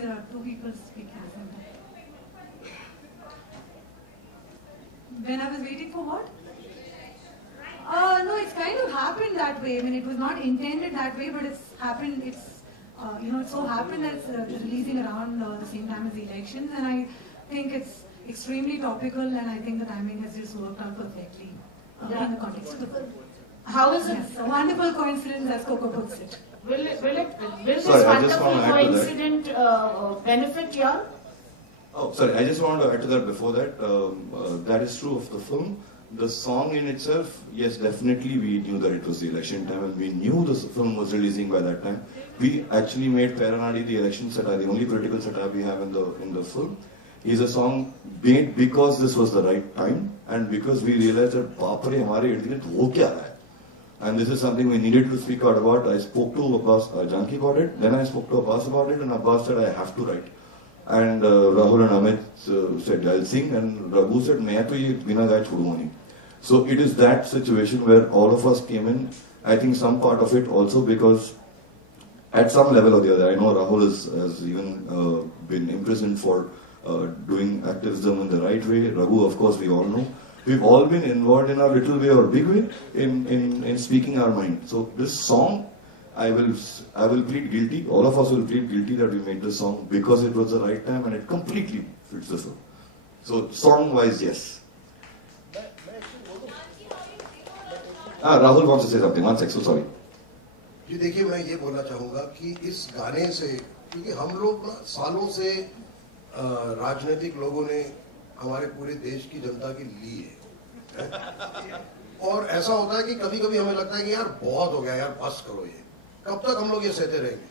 There are two people speaking at the same time. When I was waiting for what? No, it's kind of happened that way. I mean, it was not intended that way, but it's happened. It so happened that it's releasing around the same time as the elections, and I think it's extremely topical, and I think the timing has just worked out perfectly in the context of the film. How is it? Yes, a wonderful coincidence, as Coco puts it. Will this Sorry, wonderful coincidence benefit you all? Oh, sorry, I just wanted to add to that before that. That is true of the film. The song in itself, yes, definitely we knew that it was the election time and we knew the film was releasing by that time. We actually made Peranadi the election satire, the only political satire we have in the film. Is a song made because this was the right time and because we realized that Baapre, hamare ird-gird ho kya raha hai? And this is something we needed to speak out about. I spoke to Abbas, Janki about it, then I spoke to Abbas about it and Abbas said I have to write. And Rahul and Amit said I'll sing and Raghu said main to ye bina gaye chhodunga nahi. So it is that situation where all of us came in. I think some part of it also because at some level or the other, I know Rahul has even been imprisoned for doing activism in the right way. Raghu, of course, we all know. We've all been involved in our little way or big way in speaking our mind. So this song, I will plead guilty. All of us will plead guilty that we made this song because it was the right time and it completely fits the film. So song-wise, yes. Rahul wants to say something. 1 sec, so sorry. जी देखिए मैं ये बोलना चाहूँगा कि इस गाने से क्योंकि हम लोग ना सालों से राजनीतिक लोगों ने हमारे पूरे देश की जनता की ली है और ऐसा होता है कि कभी कभी हमें लगता है कि यार बहुत हो गया यार बस करो ये कब तक हम लोग ये सहते रहेंगे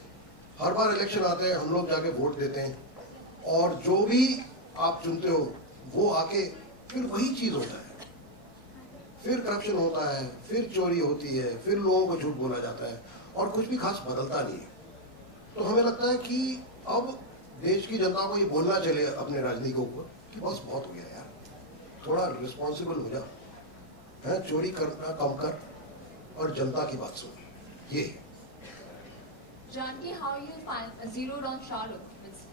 हर बार इलेक्शन आते हैं हम लोग जाके वोट देते हैं और जो भी आप चुनते हो वो आके फिर वही चीज होता है फिर करप्शन होता है फिर चोरी होती है फिर लोगों को झूठ बोला जाता है और कुछ भी खास बदलता नहीं है तो हमें लगता है कि अब देश की जनता को ये बोलना चले अपने राजनीतिकों को कि बस बहुत हो गया यार थोड़ा रिस्पॉन्सिबल हो जा है चोरी करना कम कर और जनता की बात सुन ये Janki, how you zeroed on Shah Rukh? It's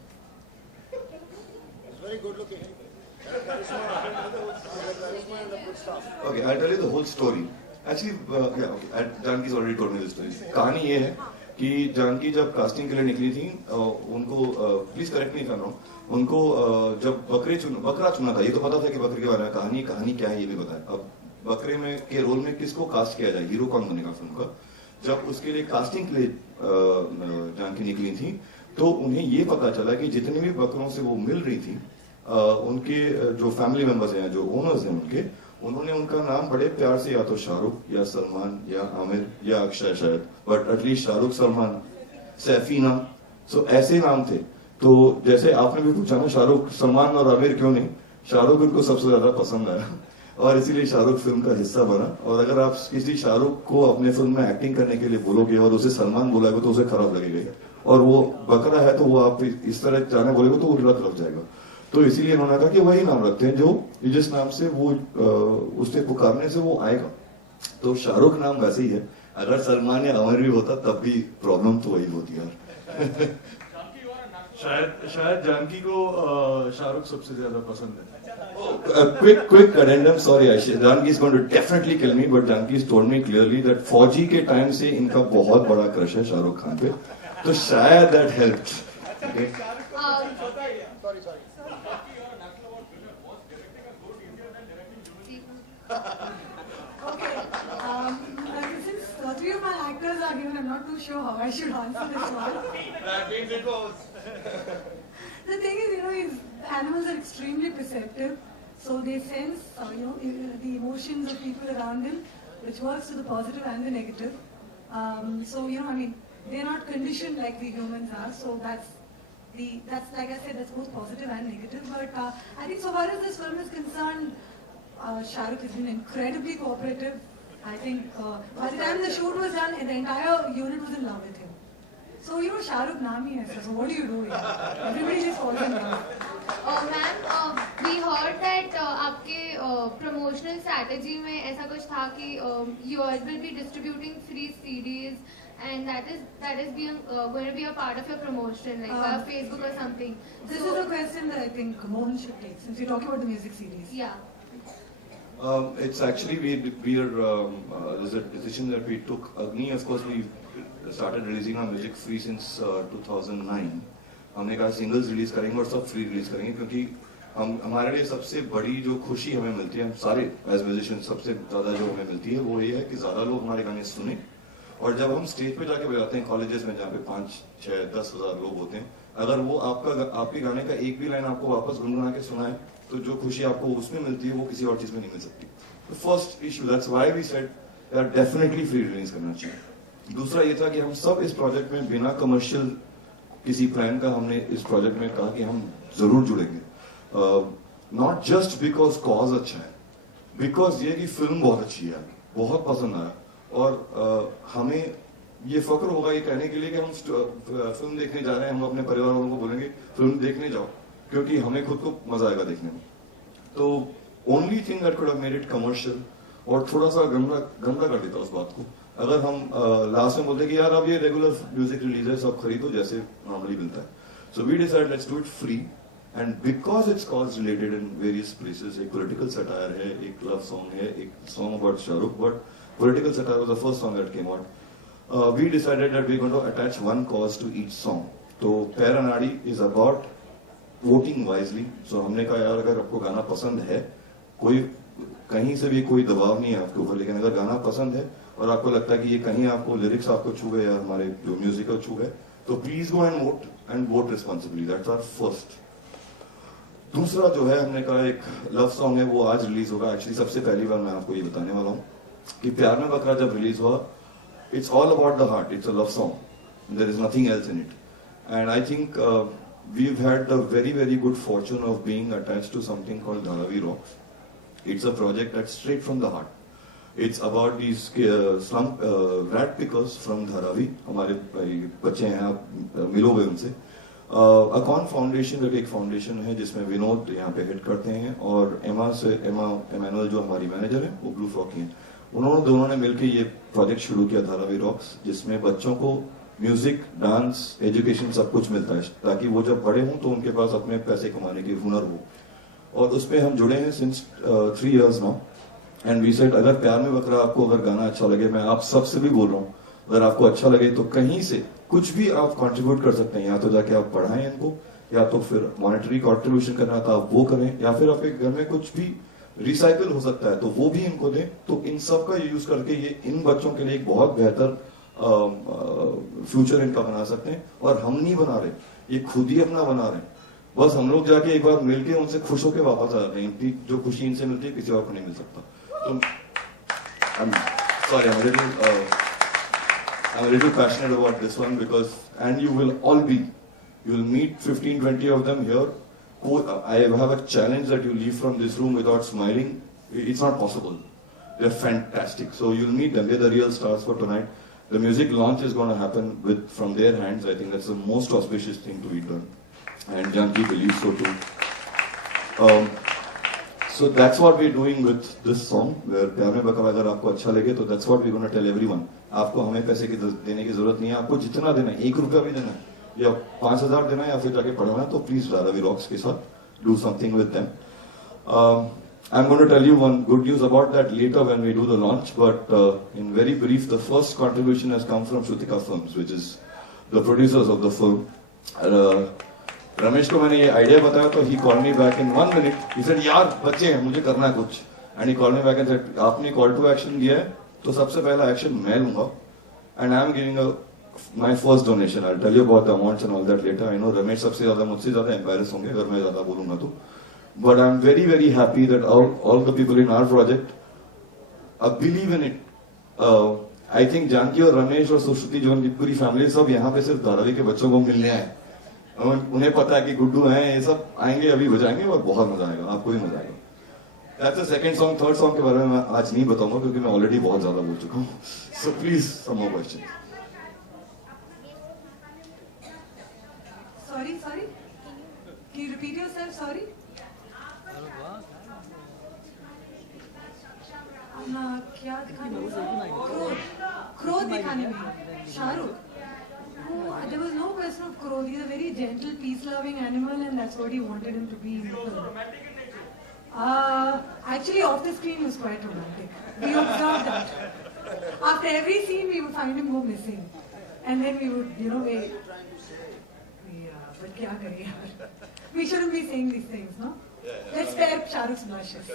very good looking. Okay, I'll tell you the whole story. Actually, Janki's already told me this story. कहानी ये है कि जानकी जब कास्टिंग के लिए निकली थी उनको प्लीज करेक्ट नहीं कर रहा हूँ उनको जब बकरा चुना था ये तो पता था कि बकरे के बारे में कहानी क्या है ये भी पता है अब बकरे में के रोल में किसको कास्ट किया जाए हीरो कौन बनेगा फिल्म का जब उसके लिए कास्टिंग के लिए जानकी निकली थी तो उन्हें ये पता चला कि जितने भी बकरों से वो मिल रही थी उनके जो फैमिली मेंबर्स हैं जो ओनर्स हैं उन्होंने उनका नाम बड़े प्यार से या तो शाहरुख या सलमान या आमिर या अक्षय शायद बट एटलीस्ट शाहरुख सलमान सैफीना सो ऐसे नाम थे तो जैसे आपने भी पूछा ना शाहरुख सलमान और आमिर क्यों नहीं शाहरुख उनको सबसे ज्यादा पसंद आया और इसीलिए शाहरुख फिल्म का हिस्सा बना और अगर आप किसी शाहरुख को अपने फिल्म में एक्टिंग करने के लिए बोलोगे और उसे सलमान बोलोगे तो उसे खराब लगेगा और वो बकरा है तो वो आप इस तरह जाने बोलेगे तो वो लग जाएगा तो इसीलिए उन्होंने कहा कि वही नाम रखते हैं जो जिस नाम से वो उससे पुकारने से वो आएगा तो शाहरुख नाम वैसे ही है अगर सलमान या आमिर भी होता तब भी प्रॉब्लम तो वही होती यार शायद जानकी को शाहरुख सबसे ज्यादा पसंद है quick addendum sorry Janki is going to definitely kill me but Janki has told me clearly that फौजी के टाइम से इनका बहुत बड़ा क्रश है शाहरुख खान पे तो शायद that helped okay Okay. Since three of my actors are here, I'm not too sure how I should answer this one. That means it goes. The thing is, animals are extremely perceptive, so they sense, the emotions of people around them, which works to the positive and the negative. They're not conditioned like we humans are, so that's like I said, that's both positive and negative. But I think so far as this film is concerned, Shah Rukh has been incredibly cooperative. I think by the time the shoot was done, the entire unit was in love with him. So, Shah Rukh naam hi hai, so what do you do? Everybody just falls in love. Ma'am, we heard that आपके promotional strategy में ऐसा कुछ था कि you will be distributing free CDs and that is being going to be a part of your promotion, like via Facebook or something. This is a question that I think Mohan should take, since you're talking about the music series. Yeah. It's actually we are there's a decision that we took. Agni, of course, we started releasing our music free since 2009. हमने कहा singles release करेंगे और सब free release करेंगे क्योंकि हमारे लिए सबसे बड़ी जो खुशी हमें मिलती है, हम सारे एज म्यूजिशियन सबसे ज्यादा जो हमें मिलती है वो ये है कि ज्यादा लोग हमारे गाने सुने। और जब हम स्टेज पे जाके बजाते हैं कॉलेजेस में जहाँ पे 5, 6, 10 हजार लोग होते हैं, अगर वो आपके गाने का एक भी लाइन आपको वापस गुनगुना के सुनाए तो जो खुशी आपको उसमें मिलती है वो किसी और चीज में नहीं मिल सकती। तो first issue, that's why we said that definitely free release करना चाहिए। दूसरा ये था कि हम सब इस प्रोजेक्ट में बिना कमर्शियल किसी प्लान का हमने इस प्रोजेक्ट में कहा कि हम जरूर जुड़ेंगे, नॉट जस्ट बिकॉज कॉज अच्छा है, बिकॉज ये कि फिल्म बहुत अच्छी है, बहुत पसंद आया और हमें ये फक्र होगा ये कहने के लिए कि हम फिल्म देखने जा रहे हैं, हम अपने परिवार वालों को बोलेंगे फिल्म देखने जाओ क्योंकि हमें खुद को मजा आएगा देखने में। तो only thing that could have made it commercial और थोड़ा सा गंदा कर देता उस बात को अगर हम लास्ट में बोलते कि यार अब ये रेगुलर म्यूजिक रिलीज है सब खरीदो जैसे नॉर्मली मिलता है। So we decide let's do it free and because it's cause related in various places, एक पॉलिटिकल सटायर है, एक लव सॉन्ग है, एक song about Shahrukh, but political satire was the first song that came out. We decided that we're going to attach one cause to each song. तो पैर अनाड़ी is about voting wisely. So हमने कहा यार अगर आपको गाना पसंद है, कोई कहीं से भी कोई दबाव नहीं है आपके ऊपर, लेकिन अगर गाना पसंद है और आपको लगता है कि ये कहीं आपको लिरिक्स आपको छू गए या हमारे जो म्यूजिक छू गए, तो please go and vote responsibly. That's our first. दूसरा जो है हमने कहा एक लव सॉन्ग है वो आज रिलीज होगा। एक्चुअली सबसे पहली बार मैं आपको ये बताने वाला हूँ कि प्यार में बकरा जब रिलीज हुआ, it's all about the heart. It's a love song. There is nothing else in it. And I think we've had the very, very good fortune of being attached to something called Dharavi Rocks. It's a project that's straight from the heart. It's about these slum rat pickers from Dharavi. हमारे बच्चे हैं, आप मिलोगे उनसे। Acorn foundation एक फाउंडेशन है जिसमें विनोद यहाँ पे हेड करते हैं और एमा एमानुअल जो हमारी मैनेजर है वो ब्लू फ्रॉक की हैं। उन्होंने दोनों ने मिलकर ये प्रोजेक्ट शुरू किया धारावी रॉक्स, जिसमें बच्चों को म्यूजिक, डांस, एजुकेशन सब कुछ मिलता है ताकि वो जब बड़े हों तो उनके पास अपने पैसे कमाने की हुनर हो। और उसमें हम जुड़े हैं since 3 years now and we said अगर प्यार में बकरा आपको अगर गाना अच्छा लगे, मैं आप सबसे भी बोल रहा हूँ अगर आपको अच्छा लगे तो कहीं से कुछ भी आप कंट्रीब्यूट कर सकते हैं, या तो जाके आप पढ़ाएं इनको, या तो फिर मॉनेटरी कंट्रीब्यूशन करना था आप वो करें, या फिर आपके घर में कुछ भी रिसाइकल हो सकता है तो वो भी इनको दें। तो इन सब का यूज करके ये इन बच्चों के लिए एक बहुत बेहतर फ्यूचर इनका बना सकते हैं। और हम नहीं बना रहे, ये खुद ही अपना बना रहे हैं, बस हम लोग जाके एक बार मिलके उनसे खुश होकर वापस आ जाते हैं। इनकी जो खुशी इनसे मिलती है किसी और को नहीं मिल सकता। तो sorry, I'm a little passionate about this one because, and you will meet 15-20 of them here. I have a challenge that you leave from this room without smiling. It's not possible. They're fantastic. So you'll meet them. They're the real stars for tonight. The music launch is going to happen from their hands. I think that's the most auspicious thing to be done. And Janki believes so too. So that's what we're doing with this song. Where प्यार में बकरा अगर आपको अच्छा लगे तो that's what we're going to tell everyone. आपको हमें पैसे की देने की जरूरत नहीं है, आपको जितना देना है, 1 रुपया भी देना है या 5,000 देना है या फिर जाके पढ़ना है, तो प्लीज धारावी रॉक्स के साथ do something with them. I'm going to tell you one good news about that later when we do the launch, but in very brief, the first contribution has come from Shrutika Films, which is the producers of the film. Ramesh को मैंने ये आइडिया बताया तो he called me back in 1 minute. He said यार बच्चे हैं, मुझे करना है कुछ. And he called me back and said आपने call to action दिया है तो सबसे पहला एक्शन मैं लूंगा. And I am giving my first donation. I'll tell you about the amounts and all that later. I know Ramesh सबसे ज्यादा मुझसे ज्यादा embarrassed होंगे अगर मैं ज्यादा बोलूंगा तो. But I'm very, very happy that all the people in our project believe in it. I think Janaki और रमेश और सुश्रुति जो उनकी पूरी फैमिली सब यहाँ पे सिर्फ धारावी के बच्चों को मिलने आए। उन्हें पता है कि गुड्डू हैं, ये सब आएंगे अभी बजाएंगे और बहुत मजा आएगा, आपको भी मजा आएगा। That's the second song. Third song के बारे में मैं आज नहीं बताऊंगा क्योंकि मैं ऑलरेडी बहुत ज्यादा बोल चुका हूँ। So please, some more questions. Sorry. Can you repeat yourself? Sorry. क्या दिखाना? क्रोध दिखाने में Shahrukh. There was no question of growth. He's a very gentle, peace-loving animal, and that's what he wanted him to be in the film. Actually, off the screen, he was quite romantic. We observed that. After every scene, we would find him go missing, and then we would, wait. But kya kare yaar? We shouldn't be saying these things, no? Let's spare Shah Rukh's blushes.